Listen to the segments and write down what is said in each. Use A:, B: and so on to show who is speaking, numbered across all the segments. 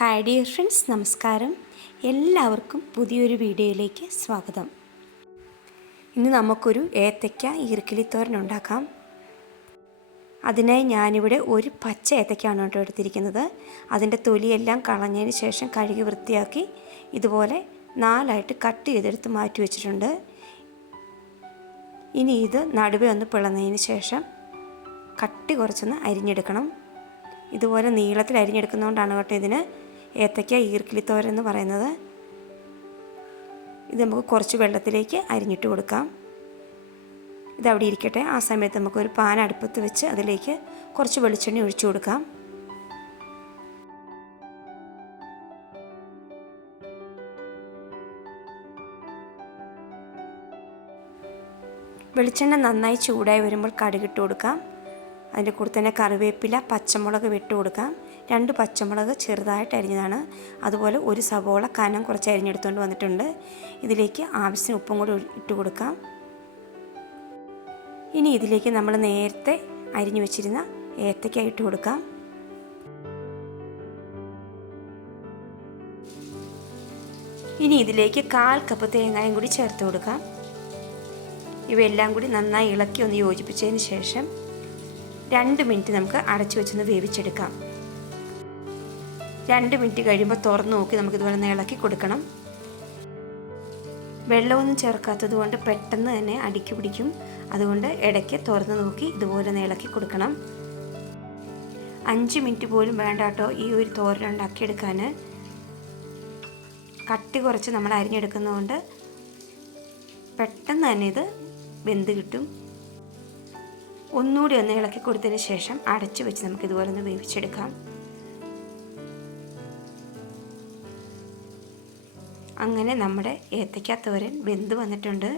A: Hi dear friends നമസ്കാരം. എല്ലാവർക്കും പുതിയൊരു വീഡിയോയിലേക്ക് സ്വാഗതം. ഇന്ന് നമുക്കൊരു ഏത്തയ്ക്ക ഈർക്കിലിത്തോരൻ ഉണ്ടാക്കാം. അതിനായി ഞാനിവിടെ ഒരു പച്ച ഏത്തയ്ക്കാണ് കേട്ടോ എടുത്തിരിക്കുന്നത്. അതിന്റെ തൊലിയെല്ലാം കളഞ്ഞതിന് ശേഷം കഴുകി വൃത്തിയാക്കി ഇതുപോലെ നാലായിട്ട് കട്ട് ചെയ്തെടുത്ത് മാറ്റി വെച്ചിട്ടുണ്ട്. ഇനി ഇത് നടുവേ ഒന്ന് പിളന്നതിന് ശേഷം കട്ടി കുറച്ചൊന്ന് അരിഞ്ഞെടുക്കണം. ഇതുപോലെ നീളത്തിൽ അരിഞ്ഞെടുക്കുന്നതുകൊണ്ടാണ് കേട്ടോ ഇതിന് ഏത്തയ്ക്ക ഈർക്കിലിത്തോരൻ എന്ന് പറയുന്നത്. ഇത് നമുക്ക് കുറച്ച് വെള്ളത്തിലേക്ക് അരിഞ്ഞിട്ട് കൊടുക്കാം. ഇത് അവിടെ ഇരിക്കട്ടെ. ആ സമയത്ത് നമുക്കൊരു പാൻ അടുപ്പത്ത് വെച്ച് അതിലേക്ക് കുറച്ച് വെളിച്ചെണ്ണ ഒഴിച്ചു കൊടുക്കാം. വെളിച്ചെണ്ണ നന്നായി ചൂടായി വരുമ്പോൾ കടുകിട്ട് കൊടുക്കാം. അതിന്റെ കൂടെ തന്നെ കറിവേപ്പില പച്ചമുളക് വിട്ട് കൊടുക്കാം. രണ്ട് പച്ചമുളക് ചെറുതായിട്ട് അരിഞ്ഞതാണ്. അതുപോലെ ഒരു സവോള കനം കുറച്ച് അരിഞ്ഞെടുത്തുകൊണ്ട് വന്നിട്ടുണ്ട്. ഇതിലേക്ക് ആവശ്യത്തിന് ഉപ്പും കൂടി ഇട്ട് കൊടുക്കാം. ഇനി ഇതിലേക്ക് നമ്മൾ നേരത്തെ അരിഞ്ഞു വെച്ചിരുന്ന ഏത്തയ്ക്ക ഇട്ട് കൊടുക്കാം. ഇനി ഇതിലേക്ക് കാൽ കപ്പ് തേങ്ങയും കൂടി ചേർത്ത് കൊടുക്കാം. ഇവയെല്ലാം കൂടി നന്നായി ഇളക്കി ഒന്ന് യോജിപ്പിച്ചതിന് ശേഷം രണ്ട് മിനിറ്റ് നമുക്ക് അടച്ചു വെച്ചൊന്ന് വേവിച്ചെടുക്കാം. രണ്ട് മിനിറ്റ് കഴിയുമ്പോൾ തുറന്ന് നോക്കി നമുക്ക് ഇതുപോലെ ഇളക്കി കൊടുക്കണം. വെള്ളമൊന്നും ചേർക്കാത്തത് കൊണ്ട് പെട്ടെന്ന് തന്നെ അടുക്കി പിടിക്കും. അതുകൊണ്ട് ഇടയ്ക്ക് തുറന്ന് നോക്കി ഇതുപോലെ ഇളക്കി കൊടുക്കണം. അഞ്ച് മിനിറ്റ് പോലും വേണ്ട കേട്ടോ ഈ ഒരു തോരൻ ഉണ്ടാക്കിയെടുക്കാൻ കട്ടി കുറച്ച് നമ്മൾ അരിഞ്ഞെടുക്കുന്നതുകൊണ്ട് പെട്ടെന്ന് തന്നെ ഇത് വെന്ത് കിട്ടും. ഒന്നുകൂടി ഒന്ന് ഇളക്കി കൊടുത്തതിന് ശേഷം അടച്ചു വെച്ച് നമുക്ക് ഇതുപോലെ ഒന്ന് വേവിച്ചെടുക്കാം. അങ്ങനെ നമ്മുടെ ഏത്തയ്ക്ക തോരൻ വെന്ത് വന്നിട്ടുണ്ട്.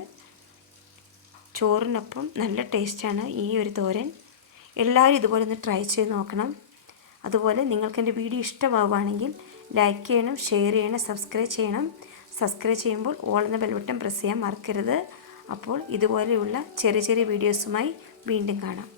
A: ചോറിനൊപ്പം നല്ല ടേസ്റ്റാണ് ഈ ഒരു തോരൻ. എല്ലാവരും ഇതുപോലെ ഒന്ന് ട്രൈ ചെയ്ത് നോക്കണം. അതുപോലെ നിങ്ങൾക്ക് എന്റെ വീഡിയോ ഇഷ്ടമാവുകയാണെങ്കിൽ ലൈക്ക് ചെയ്യണം ഷെയർ ചെയ്യണം സബ്സ്ക്രൈബ് ചെയ്യണം. സബ്സ്ക്രൈബ് ചെയ്യുമ്പോൾ ഓൾ എന്ന ബെൽബട്ടൺ പ്രസ് ചെയ്യാൻ മറക്കരുത്. അപ്പോൾ ഇതുപോലെയുള്ള ചെറിയ ചെറിയ വീഡിയോസുമായി വീണ്ടും കാണാം.